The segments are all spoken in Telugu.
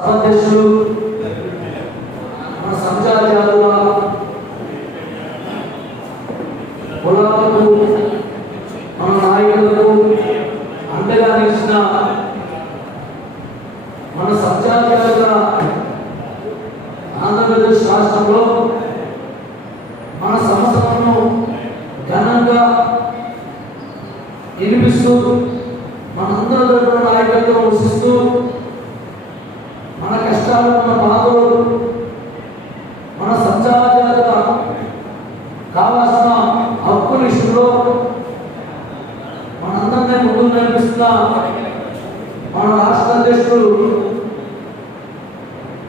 అధ్యక్షులు మన సంచార జాతుల కులాలకు మన నాయకులకు అండగా నిలిచిన మన సంచార జాతుల ఆంధ్రప్రదేశ్ రాష్ట్రంలో మన సమస్యలను ఘనంగా వినిపిస్తూ మనందరూ నాయకత్వం వహిస్తూ మన కష్టాలు మన బాధలు మన సంచార కావాల్సిన హక్కుల విషయంలో మనందరినీ ముందుకు నడిపిస్తున్న మన రాష్ట్ర అధ్యక్షుడు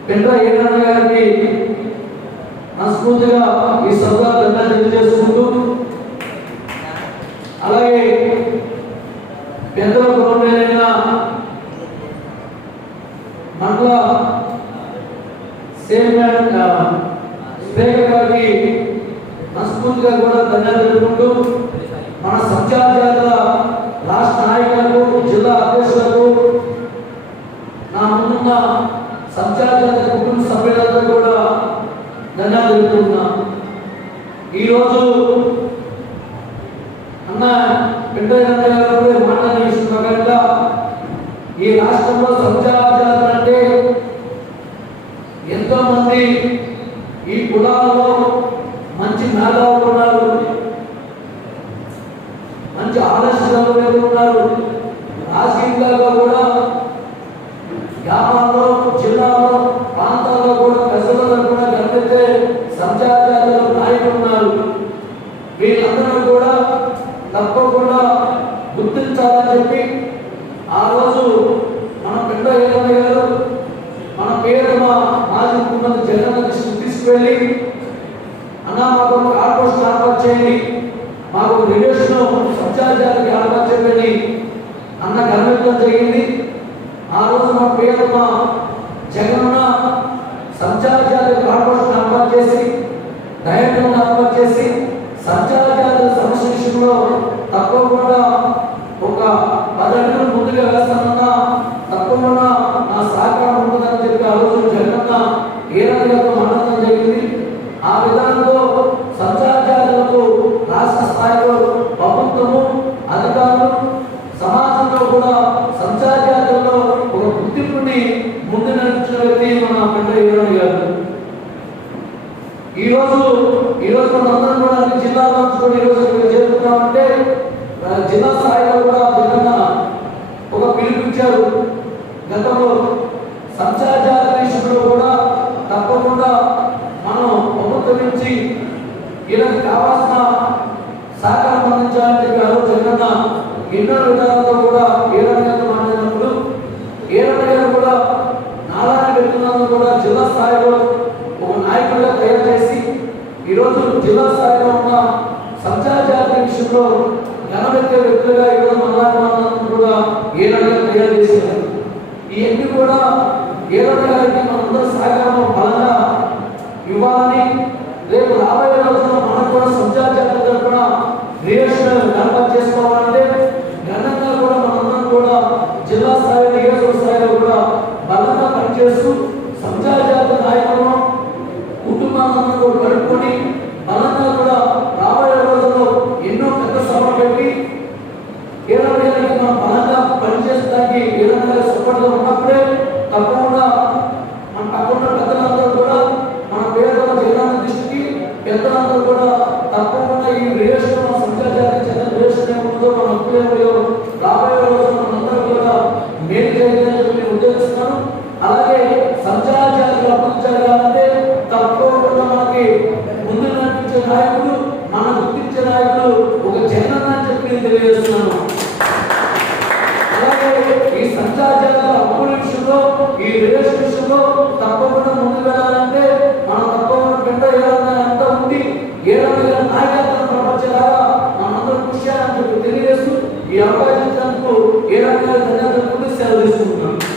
పెండ్ర ఈరన్న గారికి మనస్ఫూర్తిగా ఈ సభలో ధన్యవాదాలు తెలియజేసుకుంటూ, అలాగే పెద్దల గౌరవనీయులైన మండల స్పీకర్ గారికి మనస్ఫూర్తిగా కూడా ధన్యవాదాలు తెలుపుకుంటూ, మన సంచార జాతుల రాష్ట్ర నాయకులకు జిల్లా అధ్యక్షులకు నా ముందున్న సంచార జాతుల కుటుంబ సభ్యులందరూ కూడా ధన్యవాదాలు తెలుపుతున్నాను. ఈరోజు అన్న పెండ్ర గారు మాట్లాడిన కనుక ఈ రాష్ట్రంలో సంచార జాతులు అంటే ఎంతో మంది ఈ కులాలలో మంచి మేధావులు ఉన్నారు, మంచి ఆలోచనలు ఉన్నారు. రాజకీయంగా కూడా గ్రామాల్లో, జిల్లాలో, ప్రాంతాల్లో కూడా ప్రజలలో కూడా కనిపించే సంచార జాతుల నాయకులు ఉన్నారు. వీళ్ళందరూ కూడా తప్పకుండా గుర్తించాలని చెప్పి ఆ రోజు మన పెండ్ర ఈరన్న గారు మన పేరు మాజీ ముఖ్యమంత్రి జగన్ దృష్టికి తీసుకువెళ్ళి, అన్న మాకు కార్పొరేషన్ ఏర్పాటు చేయండి, మాకు రిలేషన్ సంచార జాతికి ఏర్పాటు చేయండి అన్న గర్వించడం జరిగింది. ఆ రోజు మన పేరు జగన్ సంచార జాతి కార్పొరేషన్ ఏర్పాటు చేసి, డైరెక్టర్ ఏర్పాటు చేసి సంచార జాతుల సమస్య విషయంలో తప్పకుండా ఒక 10 అడుగులు ముందుగా వేస్తానన్నా తప్పకుండా నా సహకారం ఉంటుందని చెప్పి ఆ రోజు జగన్న ఈరన్న గారు మాట్లాడడం జరిగింది. ఆ విధానంలో సంచార జాతులకు రాష్ట్ర స్థాయిలో ప్రభుత్వము, అధికారులు, సమాజంలో కూడా సంచార జాతుల్లో ఒక గుర్తింపుని ముందు నడిపించిన వ్యక్తి మన పెండ్ర ఈరన్న గారు. ఈరోజు మనందరం కూడా అన్ని జిల్లాలో కూడా ఈరోజు చేరుతున్నామంటే జిల్లా స్థాయిలో కూడా జగన్ ఒక పిలుపునిచ్చారు. గతంలో సంచార జాతుల విషయంలో కూడా తప్పకుండా మనం ప్రభుత్వం నుంచి వీళ్ళకి కావాల్సిన సహకారం అందించాలని చెప్పి ఆ రోజు జగన్ ఎన్నో విధానాలతో కూడా ఈరన్న గారితో మాట్లాడినప్పుడు ఈరన్న గారు కూడా నాలాంటి వ్యక్తులను కూడా జిల్లా స్థాయిలో ఒక నాయకుడిగా తయారు చేసి ఈరోజు జిల్లా స్థాయిలో ఉన్న సంచార జాతుల విషయంలో ఘనమెత్తే వ్యక్తులుగా ఈరోజు మనలాంటి కూడా ఈరన్న గారు తయారు చేశారు. ఇవన్నీ కూడా ఈరన్న గారికి మనందరూ సహకారం బలంగా ఇవ్వాలని, రేపు రాబోయే రోజుల్లో మనకు కూడా సంచార జాతుల తరఫున రిలేషన్ ఏర్పాటు చేసుకోవాలంటే ఘనంగా కూడా మనందరం కూడా జిల్లా స్థాయి, నియోజక స్థాయిలో కూడా బలంగా పనిచేస్తూ సంచార జాతుల నాయకులను కుటుంబాలను కూడా కలుపుకొని బలంగా కూడా రాబోయే రోజుల్లో ఎన్నో పెద్ద సభలు పెట్టి ఈరన్న గారికి మనం బలంగా పనిచేయడానికి ఈరన్న గారి సపోర్ట్గా ఉన్నప్పుడే తప్పకుండా మన తప్పకుండా పెద్దలందరూ కూడా మన పేదల జగన్ దృష్టికి పెద్దలందరూ కూడా తప్పకుండా ఈ రిలేషన్ సంచార జాతికి చెందిన రిలేషన్ ఏముందో మన హక్కులేమో రాబోయే రోజుల్లో మనందరూ కూడా మేలు చేయాలని ఉద్దేశిస్తున్నాను. అలాగే సంచార జాతికి అభివృద్ధి జరగాలంటే తప్పకుండా మనకి ముందు నడిపించే నాయకుడు, మనం గుర్తించే నాయకుడు ఒక జగన్ అని చెప్పి నేను తెలియజేస్తున్నాను. అలాగే ఈ సంచార జాతుల హక్కుల విషయంలో, ఈ రిలేషన్ విషయంలో తప్పకుండా ముందుకు వెళ్ళాలంటే మనం తప్పకుండా పెండ్ర ఈరన్న ఎంత ఉండి ఈరన్న గారి నాయకత్వం ప్రపంచలాగా మనందరూ కృషి చేయాలని చెప్పి తెలియజేస్తూ ఈ అవకాశం ఇచ్చినందుకు ఈరన్న గారి ధన్యవాదాలు సెలవు తీసుకుంటున్నాను.